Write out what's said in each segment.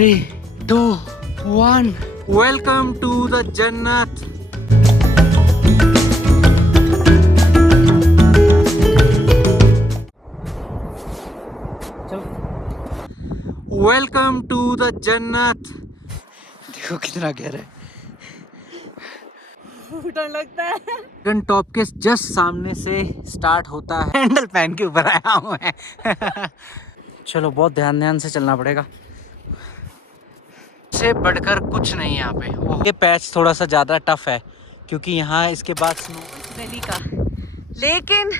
3, 2, 1. Welcome to the Jannat. Welcome to the Jannat. देखो कितना गहरा है। डर लगता है। गन टॉप के जस्ट सामने से स्टार्ट होता है। हैंडल पहन के ऊपर आया हूँ मैं। चलो बहुत ध्यान से चलना पड़ेगा, से बढ़कर कुछ नहीं यहाँ पे। ये पैच थोड़ा सा ज़्यादा टफ है क्योंकि यहाँ इसके बाद स्नो वैली का, लेकिन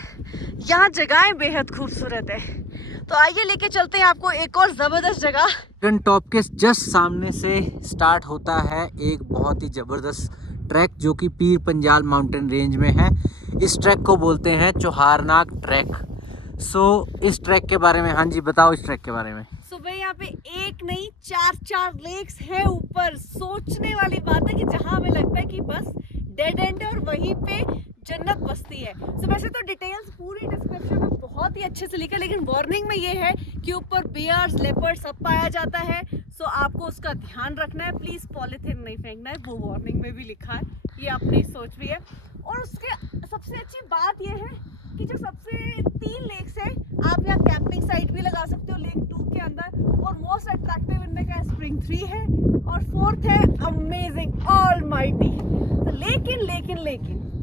यहाँ जगहें बेहद खूबसूरत है। तो आइए लेके चलते हैं आपको एक और ज़बरदस्त जगह। गन टॉप के जस्ट सामने से स्टार्ट होता है एक बहुत ही ज़बरदस्त ट्रैक जो कि पीर पंजाल माउंटेन रेंज में है। इस ट्रैक को बोलते हैं चौहारनाग ट्रैक। सो इस ट्रैक के बारे में, हाँ जी बताओ इस ट्रैक के बारे में। सुबह यहाँ पे एक नहीं चार लेक्स है ऊपर। सोचने वाली बात है कि जहाँ हमें लगता है कि बस डेड एंड है और वहीं पे जन्नत बसती है। तो वैसे तो डिटेल्स पूरी डिस्क्रिप्शन में बहुत ही अच्छे से लिखा है, लेकिन वार्निंग में ये है कि ऊपर बियर्स, लेपर्ड सब पाया जाता है। सो आपको उसका ध्यान रखना है, प्लीज पॉलिथीन नहीं फेंकना है, वो वार्निंग में भी लिखा है, ये अपनी सोच भी है। और उसके सबसे अच्छी बात ये है कि जो सबसे 3 लेक्स है, आप यहाँ कैंपिंग साइट भी लगा सकते हो लेक 2 के अंदर। और मोस्ट अट्रैक्टिव इनमें का स्प्रिंग 3 है और 4th है अमेजिंग ऑलमाइटी। तो लेकिन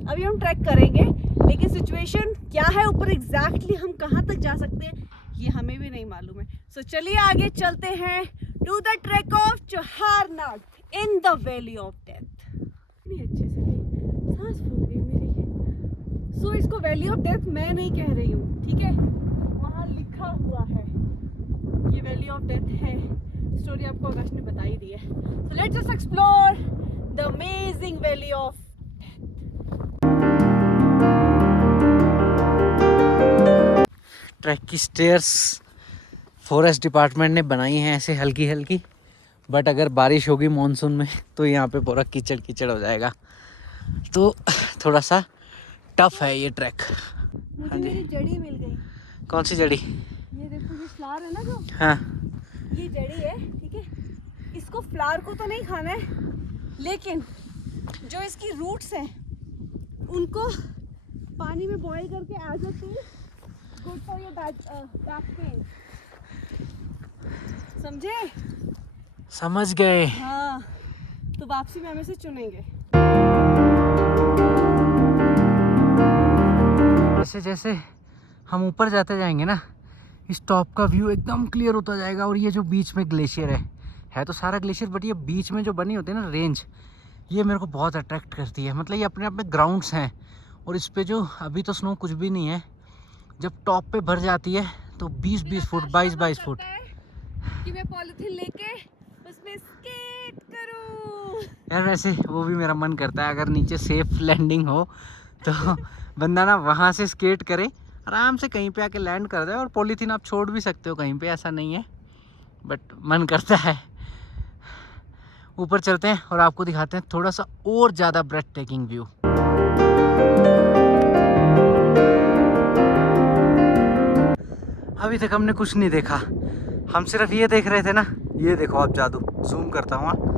अभी हम ट्रैक करेंगे, लेकिन सिचुएशन क्या है ऊपर एग्जैक्टली हम कहाँ तक जा सकते हैं ये हमें भी नहीं मालूम है। सो चलिए आगे चलते हैं to the track of Chauharnag in the valley of death. इतनी अच्छे से सांस फूल गई मेरी। सो इसको वैली ऑफ डेथ मैं नहीं कह रही हूँ, ठीक है, वहाँ लिखा हुआ है ये वैली ऑफ डेथ है। स्टोरी आपको आकाश ने बताई दी है। So let's just explore the amazing valley of track की स्टेयर्स फॉरेस्ट डिपार्टमेंट ने बनाई हैं ऐसे हल्की, बट अगर बारिश होगी मॉनसून में तो यहाँ पे पूरा कीचड़ हो जाएगा, तो थोड़ा सा टफ है ये ट्रैक। मुझे मेरी जड़ी मिल गई। कौन सी जड़ी? ये देखो, ये फ्लावर है ना जो, हाँ ये जड़ी है, ठीक है। इसको फ्लावर को तो नहीं खाना है, लेकिन जो इसकी रूट्स हैं उनको पानी में बॉईल करके as a tea, good for your back pain. समझे? समझ गए। हाँ, तो वापसी में हमें से चुनेंगे। जैसे हम ऊपर जाते जाएंगे ना, इस टॉप का व्यू एकदम क्लियर होता जाएगा। और ये जो बीच में ग्लेशियर है तो सारा ग्लेशियर, बट ये बीच में जो बनी होती है ना रेंज, ये मेरे को बहुत अट्रैक्ट करती है। मतलब ये अपने आप में ग्राउंड्स हैं और इस पे जो अभी तो स्नो कुछ भी नहीं है, जब टॉप पे भर जाती है तो 20-20 फुट 22-22 फुट कि मैं पॉलिथीन लेके उसमें स्केट करूं। यार वैसे वो भी मेरा मन करता है, अगर नीचे सेफ लैंडिंग हो तो बंदा ना वहाँ से स्केट करे, आराम से कहीं पे आके लैंड कर दे। और पॉलीथीन आप छोड़ भी सकते हो कहीं पे, ऐसा नहीं है, बट मन करता है। ऊपर चलते हैं और आपको दिखाते हैं थोड़ा सा और ज़्यादा ब्रेथ टेकिंग व्यू। अभी तक हमने कुछ नहीं देखा, हम सिर्फ ये देख रहे थे ना। ये देखो आप, जादू जूम करता हूँ।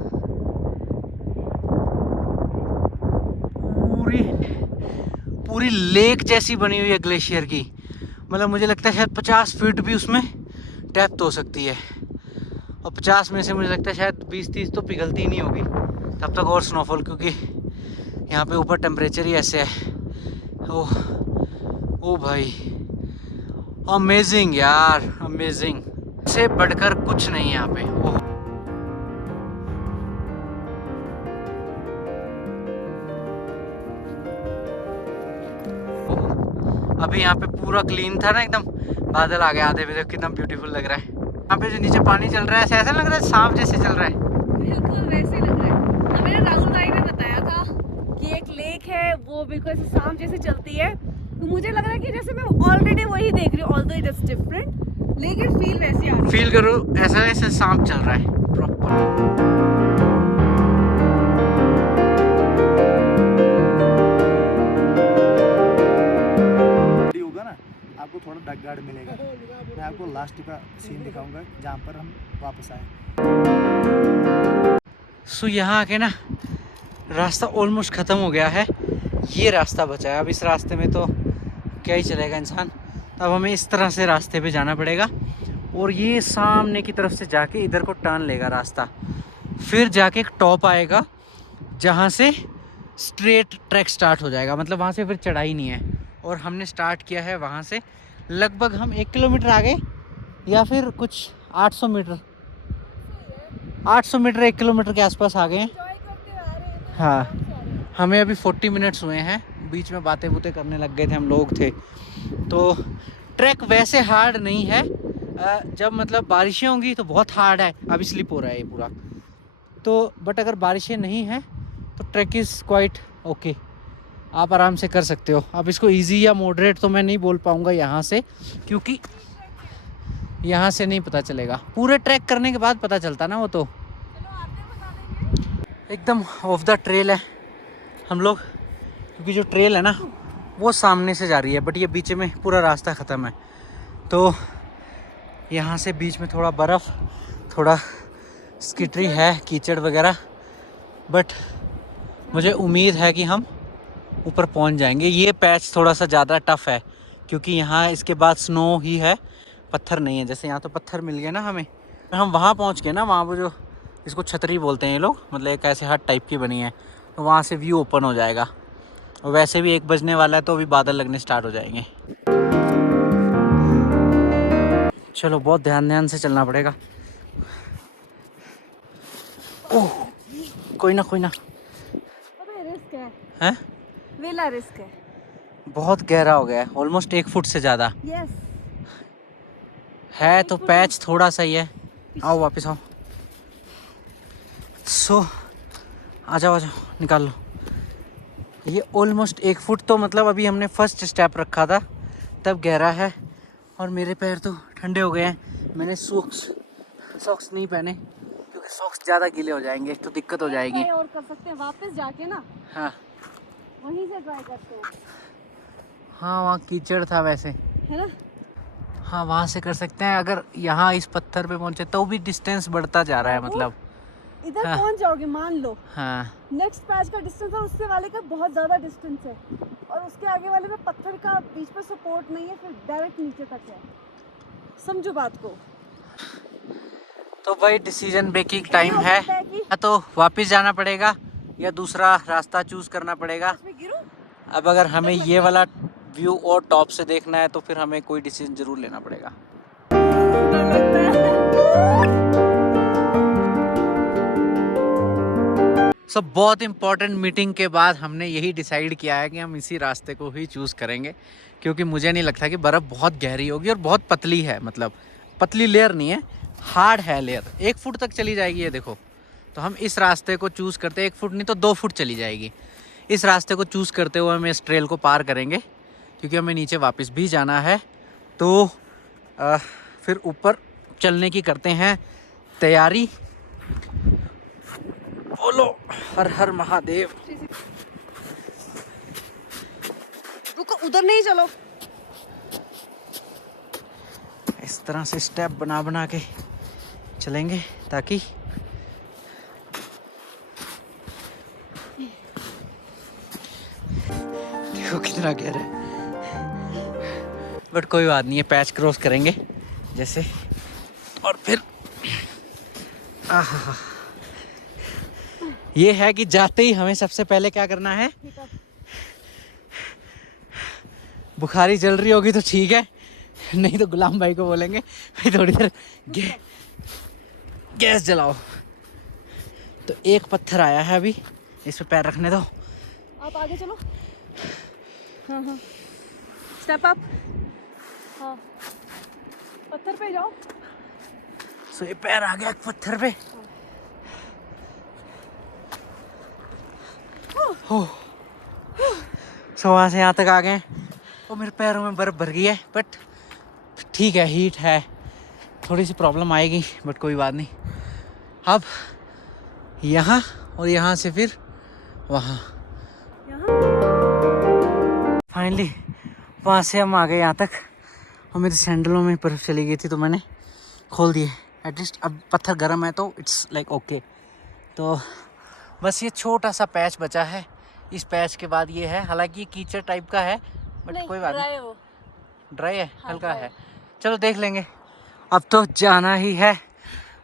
पूरी लेक जैसी बनी हुई है ग्लेशियर की। मतलब मुझे लगता है शायद 50 फीट भी उसमें डेप्थ हो सकती है, और 50 में से मुझे लगता है शायद 20-30 तो पिघलती ही नहीं होगी तब तक। और स्नोफॉल, क्योंकि यहाँ पे ऊपर टेम्परेचर ही ऐसे है। ओ भाई, अमेजिंग यार, अमेजिंग से बढ़कर कुछ नहीं यहाँ पे। ओह अभी यहाँ पे पूरा क्लीन था ना एकदम, बादल आ गए आधे पे, देखो कितना ब्यूटीफुल लग रहा है। यहाँ पे जो नीचे पानी चल रहा है ऐसा लग रहा है सांप जैसे चल रहा है। बिल्कुल वैसे ही लग रहा है। हमें राहुल भाई ने बताया था कि एक लेक है वो बिल्कुल ऐसे सांप जैसे चलती है, तो मुझे लग रहा है कि जैसे मैं ऑलरेडी वही देख रही हूँ, ऑल्दो इट इज डिफरेंट, लेकिन फील वैसी आ रही है। फील करो ऐसा जैसे सांप चल रहा है प्रॉपर। आपको थोड़ा डग गार्ड मिलेगा। मैं आपको लास्ट का सीन दिखाऊंगा जहाँ पर हम वापस आए। सो यहाँ आके ना रास्ता ऑलमोस्ट ख़त्म हो गया है, ये रास्ता बचा है। अब इस रास्ते में तो क्या ही चलेगा इंसान, तो अब हमें इस तरह से रास्ते पे जाना पड़ेगा और ये सामने की तरफ से जाके इधर को टर्न लेगा रास्ता, फिर जाके एक टॉप आएगा जहाँ से स्ट्रेट ट्रैक स्टार्ट हो जाएगा, मतलब वहाँ से फिर चढ़ाई नहीं है। और हमने स्टार्ट किया है वहाँ से, लगभग हम 1 किलोमीटर आगे या फिर कुछ 800 मीटर 1 किलोमीटर के आसपास आ गए हैं। हाँ, हमें अभी 40 मिनट्स हुए हैं, बीच में बातें बूतें करने लग गए थे, हम लोग थे। तो ट्रैक वैसे हार्ड नहीं है, जब मतलब बारिशें होंगी तो बहुत हार्ड है, अभी स्लिप हो रहा है ये पूरा तो, बट अगर बारिशें नहीं हैं तो ट्रैक इज़ क्वाइट ओके, आप आराम से कर सकते हो। अब इसको इजी या मॉडरेट तो मैं नहीं बोल पाऊँगा यहाँ से, क्योंकि यहाँ से नहीं पता चलेगा, पूरे ट्रैक करने के बाद पता चलता ना वो तो। एकदम ऑफ द ट्रेल है हम लोग, क्योंकि जो ट्रेल है ना वो सामने से जा रही है, बट ये बीच में पूरा रास्ता ख़त्म है। तो यहाँ से बीच में थोड़ा बर्फ़, थोड़ा स्किटरी है, कीचड़ वगैरह, बट मुझे उम्मीद है कि हम ऊपर पहुँच जाएंगे। ये पैच थोड़ा सा ज़्यादा टफ़ है, क्योंकि यहाँ इसके बाद स्नो ही है, पत्थर नहीं है। जैसे यहाँ तो पत्थर मिल गए ना हमें, हम वहाँ पहुँच गए ना, वहाँ वो जो इसको छतरी बोलते हैं ये लोग, मतलब एक ऐसे हट टाइप की बनी है, तो वहाँ से व्यू ओपन हो जाएगा। और वैसे भी 1 बजने वाला है तो अभी बादल लगने स्टार्ट हो जाएंगे। चलो, बहुत ध्यान से चलना पड़ेगा। ओह, कोई ना रिस्क है, हैं? वेला रिस्क है, बहुत गहरा हो गया है, ऑलमोस्ट 1 फुट से ज़्यादा यस है। तो पैच थोड़ा सा ही है। आओ वापस आओ। सो आ जाओ निकाल लो। ये ऑलमोस्ट 1 फुट, तो मतलब अभी हमने फर्स्ट स्टेप रखा था तब गहरा है। और मेरे पैर तो ठंडे हो गए हैं, मैंने सॉक्स नहीं पहने, क्योंकि सॉक्स ज़्यादा गीले हो जाएंगे तो दिक्कत हो जाएगी। और कर सकते हैं वापस जाके ना, हाँ वहीं से ट्राई करते हैं। हाँ, वहाँ कीचड़ था वैसे, है ना? हाँ वहाँ से कर सकते हैं। अगर यहाँ इस पत्थर पे पहुँचे तो भी डिस्टेंस बढ़ता जा रहा है, मतलब इधर हाँ। पहुँच जाओगे मान लो, हाँ नेक्स्ट पैच का डिस्टेंस और उससे वाले का बहुत ज़्यादा डिस्टेंस है, और उसके आगे वाले में पत्थर का बीच में सपोर्ट नहीं है, फिर डायरेक्ट नीचे तक है। समझो बात को। तो भाई डिसीजन मेकिंग टाइम है, कि या तो वापस जाना पड़ेगा या दूसरा रास्ता चूज करना पड़ेगा। इसमें गिरूं? अब अगर हमें ये वाला व्यू और टॉप से देखना है तो फिर हमें कोई डिसीजन जरूर लेना पड़ेगा। डर लगता है। सब बहुत इम्पोर्टेंट मीटिंग के बाद हमने यही डिसाइड किया है कि हम इसी रास्ते को ही चूज़ करेंगे, क्योंकि मुझे नहीं लगता कि बर्फ़ बहुत गहरी होगी और बहुत पतली है, मतलब पतली लेयर नहीं है, हार्ड है लेयर, 1 फुट तक चली जाएगी ये देखो। तो हम इस रास्ते को चूज़ करते, 1 फुट नहीं तो 2 फुट चली जाएगी। इस रास्ते को चूज़ करते हुए हम इस ट्रेल को पार करेंगे, क्योंकि हमें नीचे वापस भी जाना है। तो फिर ऊपर चलने की करते हैं तैयारी। बोलो हर हर महादेव। रुको, उधर नहीं, चलो। इस तरह से स्टेप बना बना के चलेंगे, ताकि देखो कितना गहरा है, बट कोई बात नहीं है, पैच क्रॉस करेंगे जैसे, और फिर आहा, ये है कि जाते ही हमें सबसे पहले क्या करना है, बुखारी जल रही होगी तो ठीक है, नहीं तो गुलाम भाई को बोलेंगे भाई थोड़ी देर गैस जलाओ। तो एक पत्थर आया है अभी, इस पे पैर रखने दो। आप आगे चलो। हाँ हाँ, स्टेप अप। हाँ, पत्थर पे जाओ। सो ये पैर आ गया पत्थर पे। सो वहाँ से यहाँ तक आ गए और मेरे पैरों में बर्फ़ भर गई है, बट ठीक है, हीट है, थोड़ी सी प्रॉब्लम आएगी, बट कोई बात नहीं। अब यहाँ और यहाँ से फिर वहाँ, फाइनली वहाँ से हम आ गए यहाँ तक, और मेरे सैंडलों में बर्फ़ चली गई थी तो मैंने खोल दिए। एटलीस्ट अब पत्थर गर्म है तो इट्स लाइक ओके। तो बस ये छोटा सा पैच बचा है, इस पैच के बाद ये है, हालांकि कीचड़ टाइप का है बट कोई बात नहीं, वो ड्राई है, हाँ, हल्का ड्राई है। चलो देख लेंगे, अब तो जाना ही है।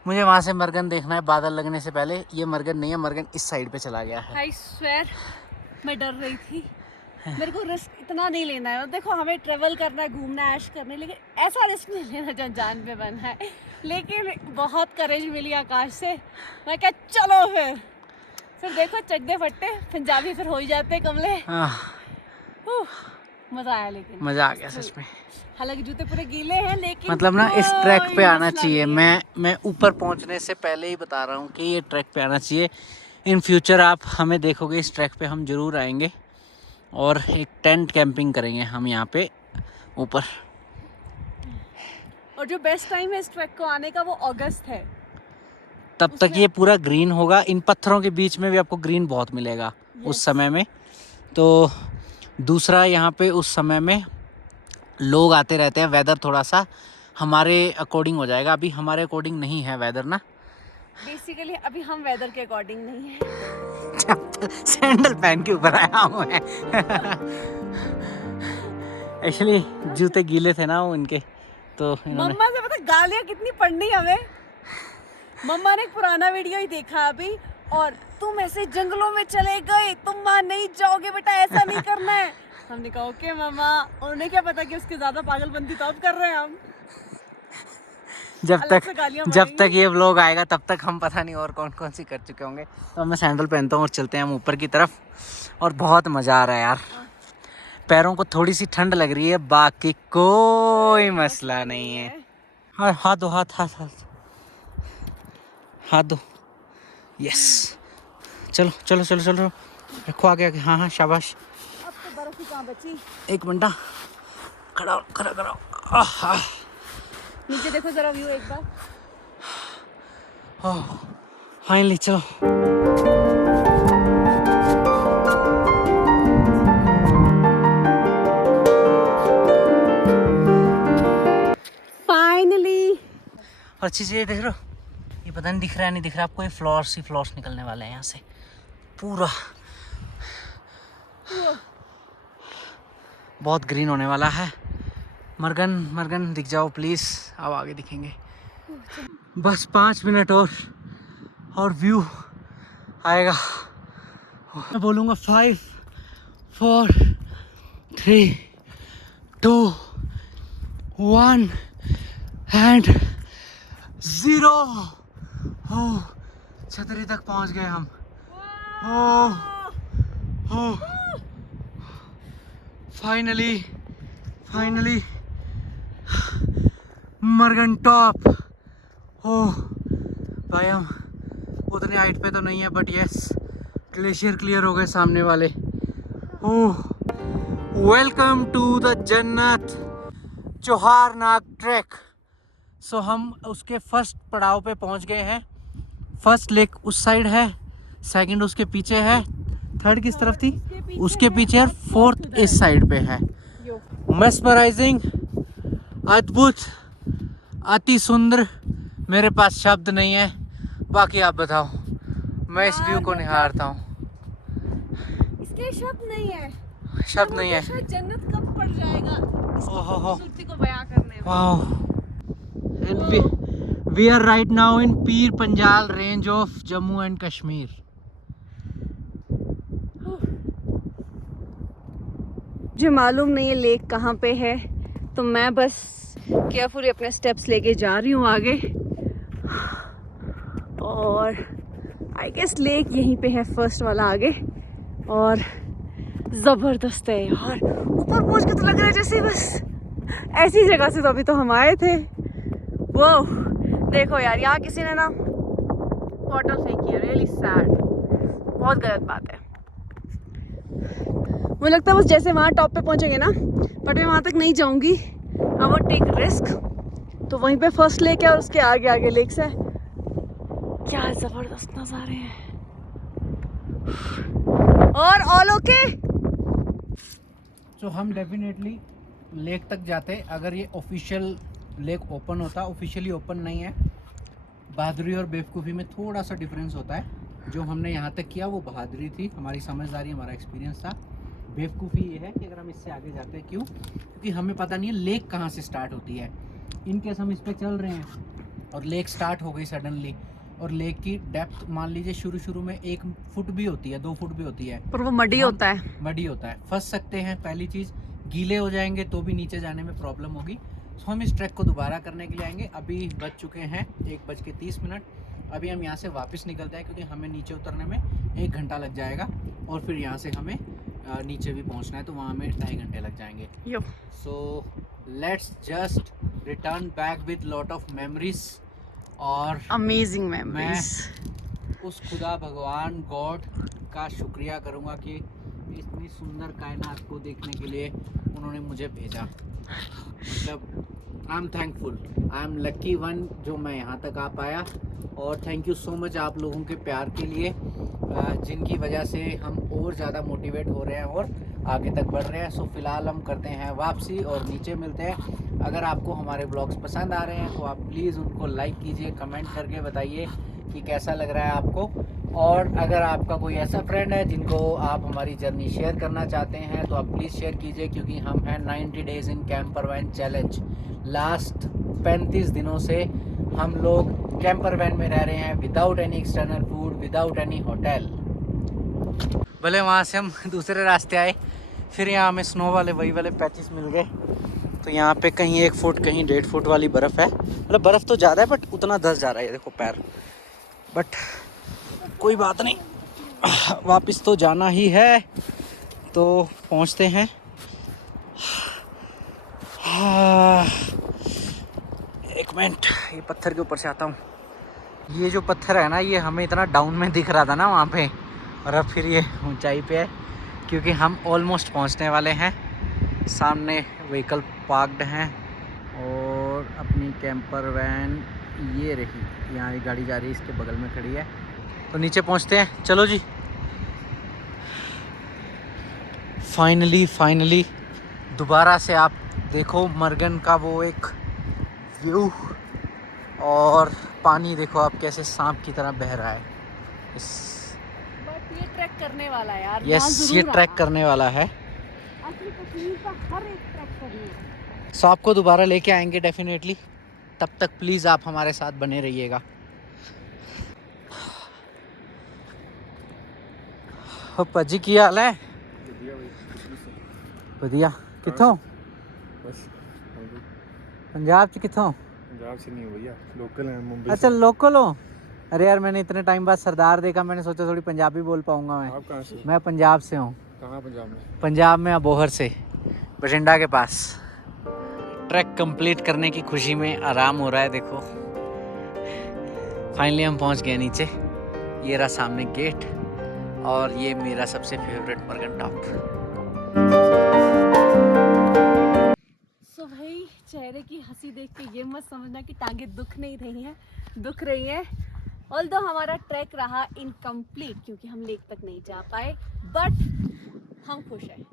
मुझे वहाँ से मरगन देखना है बादल लगने से पहले। ये मरगन नहीं है, मरगन इस साइड पे चला गया है। आई स्वेयर मैं डर रही थी, मेरे को रिस्क इतना नहीं लेना है। देखो हमें ट्रेवल करना है, घूमना है, ऐश करना है, लेकिन ऐसा रिस्क नहीं लेना जहाँ जान पे बना है। लेकिन बहुत करेज मिली आकाश से, मैं क्या चलो फिर देखो चड्डे फट्टे पंजाबी फिर हो ही जाते कमले। मजा आया, लेकिन मजा आ गया सच में। हालांकि जूते पूरे गीले हैं, लेकिन मतलब ना इस ट्रैक पे कोई आना मसला चाहिए। नहीं है। मैं ऊपर पहुंचने से पहले ही बता रहा हूँ कि ये ट्रैक पे आना चाहिए। इन फ्यूचर आप हमें देखोगे इस ट्रैक पे, हम ज़रूर आएंगे और एक टेंट कैंपिंग करेंगे हम यहाँ पे ऊपर। और जो बेस्ट टाइम है इस ट्रैक को आने का वो अगस्त है। तब तक ये पूरा ग्रीन होगा, इन पत्थरों के बीच में भी आपको ग्रीन बहुत मिलेगा उस समय में। तो दूसरा यहाँ पे उस समय में लोग आते रहते हैं, वेदर थोड़ा सा हमारे अकॉर्डिंग हो जाएगा। अभी हमारे अकॉर्डिंग नहीं है वेदर ना, बेसिकली अभी हम वेदर के अकॉर्डिंग नहीं है। सैंडल पहन के ऊपर आया हूँ मैं। एक्चुअली जूते गीले थे ना वो इनके, तो इन्होंने मम्मा से पता गालियाँ कितनी पड़नी हमें। मम्मा ने एक पुराना वीडियो ही देखा अभी, और तुम ऐसे जंगलों में चले गए, तुम वहाँ नहीं जाओगे बेटा, ऐसा नहीं करना है। हमने कहा ओके मम्मा, उन्हें क्या पता कि उसके ज्यादा पागलपंती तो अब कर रहे हैं हम। जब तक ये व्लॉग आएगा तब तक हम पता नहीं और कौन कौन सी कर चुके होंगे। तो मैं सैंडल पहनता हूँ और चलते हैं हम ऊपर की तरफ। और बहुत मज़ा आ रहा है यार, पैरों को थोड़ी सी ठंड लग रही है, बाकी कोई मसला नहीं है। हाँ हाथ दो, हाथ हाथ हाथ हाथ दो, यस। चलो चलो चलो चलो, रखो आगे आगे। हाँ हाँ शाबाश। अब तो बर्फ ही कहाँ बची। एक मिनट, खड़ा खड़ा खड़ा। नीचे देखो जरा व्यू एक बार। फाइनली चलो। फाइनली। और अच्छी चीज़ देख रहे हो, ये पता नहीं दिख रहा है नहीं दिख रहा आपको, ये फ्लॉर्स ही फ्लॉर्स निकलने वाले हैं यहाँ से पूरा। बहुत ग्रीन होने वाला है। मरगन मरगन दिख जाओ प्लीज़, अब आगे दिखेंगे। बस 5 मिनट और व्यू आएगा। मैं बोलूँगा 5 4 3 2 1 एंड 0। छतरी तक पहुँच गए हम। Finally Margan top. भाई हम उतने हाइट पे तो नहीं है, बट यस ग्लेशियर क्लियर हो गए सामने वाले। वेलकम टू द जन्नत चौहार नाग ट्रैक। सो हम उसके फर्स्ट पड़ाव पे पहुंच गए हैं। फर्स्ट लेक उस साइड है, सेकंड उसके पीछे है, थर्ड किस तरफ थी उसके पीछे है, फोर्थ इस साइड पे है। मेस्मराइजिंग, अद्भुत, अति सुंदर। मेरे पास शब्द नहीं है, बाकी आप बताओ। मैं इस व्यू को निहारता हूँ। इसके शब्द नहीं है, शब्द नहीं है। जन्नत कब पड़ जाएगा ओहो खूबसूरती को बयां करने में। Wow. And we are right now in Pir Panjal range of Jammu and Kashmir. मुझे मालूम नहीं है लेक कहाँ पे है, तो मैं बस केयरफुली अपने स्टेप्स लेके जा रही हूँ आगे। और आई गेस लेक यहीं पे है, फर्स्ट वाला आगे। और ज़बरदस्त है यार, ऊपर पहुँच के तो लग रहा है जैसे बस ऐसी जगह से तो अभी तो हम आए थे। वो देखो यार, यहाँ किसी ने ना बॉटल फेंकी है, रियली सैड, बहुत गलत बात है। मुझे लगता है बस जैसे वहाँ टॉप पे पहुँचेंगे ना, बट मैं वहाँ तक नहीं जाऊँगी। I would take risk. तो वहीं पे फर्स्ट लेक है और उसके आगे आगे लेक्स है। क्या ज़बरदस्त नज़ारे हैं। और ऑल ओके। तो हम डेफिनेटली लेक तक जाते अगर ये ऑफिशियल लेक ओपन होता। ऑफिशियली ओपन नहीं है, बहादुरी और बेवकूफ़ी में थोड़ा सा डिफरेंस होता है। जो हमने यहाँ तक किया वो बहादुरी थी, हमारी समझदारी, हमारा एक्सपीरियंस था। बेवकूफ़ी ये है कि अगर हम इससे आगे जाते हैं, क्यों? क्योंकि हमें पता नहीं है लेक कहाँ से स्टार्ट होती है। इनकेस हम इस पर चल रहे हैं और लेक स्टार्ट हो गई सडनली, और लेक की डेप्थ मान लीजिए शुरू में 1 फुट भी होती है, 2 फुट भी होती है, पर वो मडी होता है, मडी होता है, फंस सकते हैं। पहली चीज़, गीले हो जाएंगे तो भी नीचे जाने में प्रॉब्लम होगी। तो हम इस ट्रैक को दोबारा करने के लिए आएंगे। अभी बज चुके हैं 1:30। अभी हम यहाँ से वापस निकलते हैं क्योंकि हमें नीचे उतरने में 1 घंटा लग जाएगा, और फिर यहाँ से हमें नीचे भी पहुँचना है, तो वहाँ में 2.5 घंटे लग जाएंगे। So let's just return back with lot of memories. और अमेजिंग मेमोरीज। उस खुदा भगवान गॉड का शुक्रिया करूँगा कि इतनी सुंदर कायनात को देखने के लिए उन्होंने मुझे भेजा। मतलब I am thankful, I am lucky one जो मैं यहाँ तक आ पाया। और थैंक यू सो मच आप लोगों के प्यार के लिए, जिनकी वजह से हम और ज़्यादा मोटिवेट हो रहे हैं और आगे तक बढ़ रहे हैं। सो फिलहाल हम करते हैं वापसी और नीचे मिलते हैं। अगर आपको हमारे ब्लॉग्स पसंद आ रहे हैं तो आप प्लीज़ उनको लाइक कीजिए, कमेंट करके बताइए कि कैसा लग रहा है आपको। और अगर आपका कोई ऐसा फ्रेंड है जिनको आप हमारी जर्नी शेयर करना चाहते हैं तो आप प्लीज़ शेयर कीजिए, क्योंकि हम हैं 90 days in camper van challenge. Last 35 दिनों से हम लोग कैंपर वैन में रह रहे हैं, without any external food, without any hotel. भले वहाँ से हम दूसरे रास्ते आए, फिर यहाँ हमें स्नो वाले वही वाले पैचेस मिल गए। तो यहाँ पे कहीं 1 फुट कहीं 1.5 फुट वाली बर्फ़ है। मतलब बर्फ़ तो ज़्यादा है बट उतना धंस जा रहा है, देखो पैर। बट कोई बात नहीं, वापस तो जाना ही है, तो पहुँचते हैं। एक मिनट, ये पत्थर के ऊपर से आता हूँ। ये जो पत्थर है ना, ये हमें इतना डाउन में दिख रहा था ना वहाँ पे, और अब फिर ये ऊंचाई पे है, क्योंकि हम ऑलमोस्ट पहुँचने वाले हैं। सामने व्हीकल पार्क्ड हैं और अपनी कैंपर वैन ये रही, यहाँ एक गाड़ी जा रही है, इसके बगल में खड़ी है। तो नीचे पहुँचते हैं, चलो जी। फाइनली दोबारा से आप देखो मर्गन का वो एक व्यू, और पानी देखो आप कैसे सांप की तरह बह रहा है। बट ये ट्रैक करने वाला है यार। यस, ये ट्रैक करने वाला है। असली कश्मीर का हर एक ट्रैक करने है। सो आपको दोबारा लेके आएंगे डेफिनेटली। तब तक प्लीज़ आप हमारे साथ बने रहिएगा। हो भाजी की हाल है? ਵਧੀਆ। ਕਿੱਥੋਂ? पंजाब च कित्थों? पंजाब से नहीं हो भैया, लोकल है, मुंबई। अच्छा लोकल हो? अरे यार मैंने इतने टाइम बाद सरदार देखा, मैंने सोचा थोड़ी पंजाबी बोल पाऊंगा मैं। आप कहाँ से? मैं पंजाब से हूँ। कहाँ पंजाब में? पंजाब में अबोहर से, बठिंडा के पास। ट्रैक कंप्लीट करने की खुशी में आराम हो रहा है, देखो। फाइनली हम पहुँच गए नीचे। ये रहा सामने गेट, और ये मेरा सबसे फेवरेट मर्गन टॉप। सो भाई, चेहरे की हंसी देख के ये मत समझना कि टांगे दुख नहीं रही हैं, दुख रही है। ऑल्दो हमारा ट्रैक रहा इनकम्प्लीट क्योंकि हम लेक तक नहीं जा पाए, बट हम खुश हैं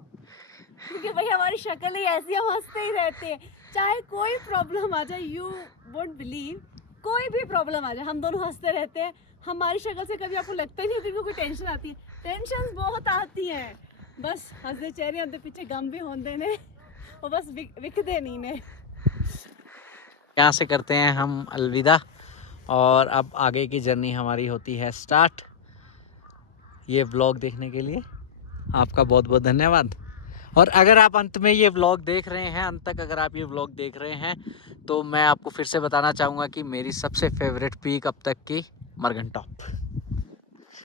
क्योंकि भाई हमारी शक्ल ही ऐसी, हम हंसते ही रहते हैं। चाहे कोई प्रॉब्लम आ जाए, यू वोंट बिलीव, कोई भी प्रॉब्लम आ जाए हम दोनों हंसते रहते हैं। हमारी शक्ल से कभी आपको लगता ही नहीं कि कोई टेंशन आती है। टेंशन बहुत आती हैं, बस हंसते चेहरे अंदर पीछे गम भी होंदे ने, और बस विकदे नहीं ने। यहाँ से करते हैं हम अलविदा, और अब आगे की जर्नी हमारी होती है स्टार्ट। ये व्लॉग देखने के लिए आपका बहुत बहुत धन्यवाद। और अगर आप अंत में ये व्लॉग देख रहे हैं, अंत तक अगर आप ये व्लॉग देख रहे हैं, तो मैं आपको फिर से बताना चाहूँगा कि मेरी सबसे फेवरेट पीक अब तक की मर्गन टॉप।